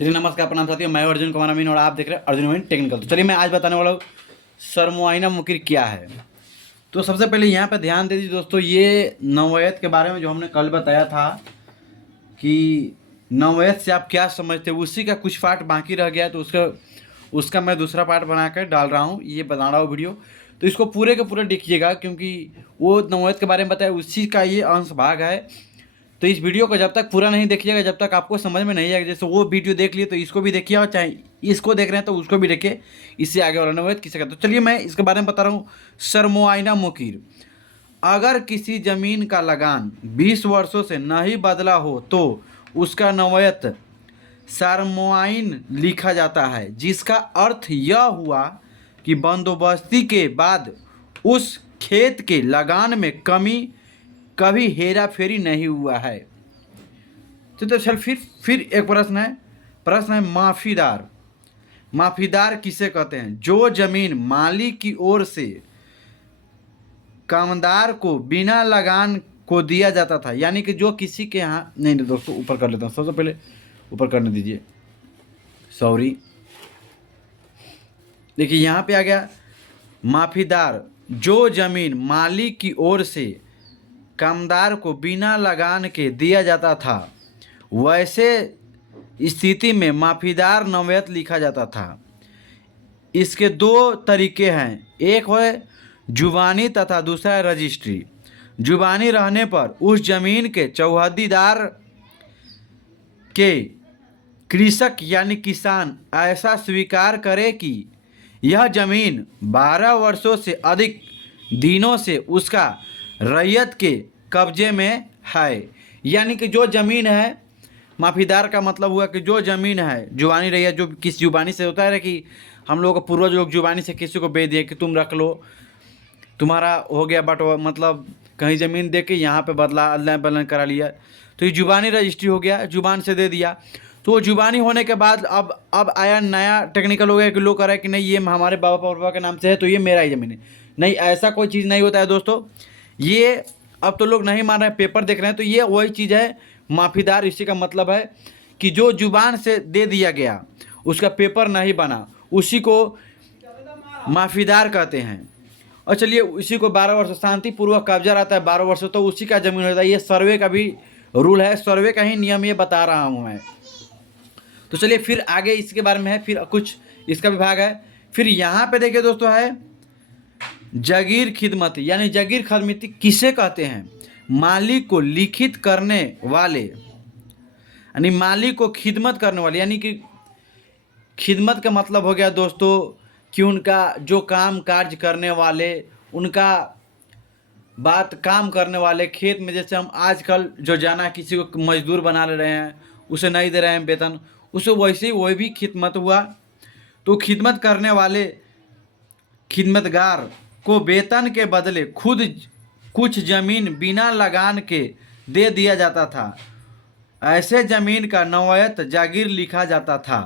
चलिए नमस्कार प्रणाम साथियों, मैं अर्जुन कुमार अमीन और आप देख रहे हैं अर्जुन अमीन टेक्निकल। तो चलिए मैं आज बताने वाला हूँ सरमुआइना मुकीर क्या है। तो सबसे पहले यहाँ पे ध्यान दे दीजिए दोस्तों, ये नवैयत के बारे में जो हमने कल बताया था कि नवैयत से आप क्या समझते हैं, उसी का कुछ पार्ट बाकी रह गया है। तो उसका मैं दूसरा पार्ट बना कर डाल रहा हूँ, ये बना रहा हूँ वीडियो। तो इसको पूरे के पूरे देखिएगा क्योंकि वो नवैयत के बारे में बताया, उसी का ये अंश भाग है। तो इस वीडियो को जब तक पूरा नहीं देखिएगा, जब तक आपको समझ में नहीं आएगा। जैसे वो वीडियो देख लिए तो इसको भी देखिए, और चाहे इसको देख रहे हैं तो उसको भी देखिए, इससे आगे वाला नवैयत किसे कहते हैं। तो चलिए मैं इसके बारे में बता रहा हूँ। सरमुआइना मुकीर, अगर किसी ज़मीन का लगान 20 वर्षों से नहीं बदला हो तो उसका नवैयत सरमुआइन लिखा जाता है, जिसका अर्थ यह हुआ कि बंदोबस्ती के बाद उस खेत के लगान में कभी हेरा फेरी नहीं हुआ है। तो चल फिर एक प्रश्न है माफीदार। माफीदार किसे कहते हैं? जो जमीन मालिक की ओर से कामदार को बिना लगान को दिया जाता था, यानी कि जो किसी के यहाँ नहीं दोस्तों, ऊपर कर लेता हूँ, सबसे पहले ऊपर करने दीजिए, सॉरी। देखिए यहाँ पे आ गया माफीदार, जो जमीन मालिक की ओर से कामदार को बिना लगान के दिया जाता था, वैसे स्थिति में माफीदार नवैयत लिखा जाता था। इसके दो तरीके हैं, एक है जुबानी तथा दूसरा है रजिस्ट्री। जुबानी रहने पर उस जमीन के चौहद्दीदार के कृषक यानी किसान ऐसा स्वीकार करे कि यह जमीन 12 वर्षों से अधिक दिनों से उसका रैयत के कब्जे में है। यानी कि जो ज़मीन है, माफीदार का मतलब हुआ कि जो ज़मीन है, जुबानी रैयत जो किस जुबानी से होता है कि हम लोग पूर्वज लोग जुबानी से किसी को बेच दिए कि तुम रख लो, तुम्हारा हो गया, बट मतलब कहीं ज़मीन दे के यहाँ पे अदला बदलन करा लिया, तो ये जुबानी रजिस्ट्री हो गया, जुबान से दे दिया। तो वो जुबानी होने के बाद अब आया नया टेक्निकल हो गया कि लोग कह रहे हैं कि नहीं ये हमारे बाबा पापा के नाम से है तो ये मेरा ही ज़मीन है। नहीं, ऐसा कोई चीज़ नहीं होता है दोस्तों। ये अब तो लोग नहीं मान रहे हैं, पेपर देख रहे हैं, तो ये वही चीज़ है माफीदार। इसी का मतलब है कि जो जुबान से दे दिया गया, उसका पेपर नहीं बना, उसी को माफीदार कहते हैं। और चलिए इसी को 12 वर्ष शांतिपूर्वक कब्जा रहता है, 12 वर्ष तो उसी का ज़मीन होता है। ये सर्वे का भी रूल है, सर्वे का ही नियम ये बता रहा हूँ मैं। तो चलिए फिर आगे इसके बारे में है, फिर कुछ इसका विभाग है। फिर यहाँ पे देखिए दोस्तों है जगीर खिदमती, यानी जगीर खिदमती किसे कहते हैं? मालिक को लिखित करने वाले, यानी मालिक को खिदमत करने वाले। यानी कि खिदमत का मतलब हो गया दोस्तों कि उनका जो काम कार्य करने वाले, उनका बात काम करने वाले खेत में। जैसे हम आजकल जो जाना किसी को मजदूर बना ले रहे हैं, उसे नहीं दे रहे हैं वेतन, उसे वैसे ही वही भी खिदमत हुआ। तो खिदमत करने वाले खिदमतगार को वेतन के बदले खुद कुछ ज़मीन बिना लगान के दे दिया जाता था। ऐसे ज़मीन का नवैयत जागीर लिखा जाता था।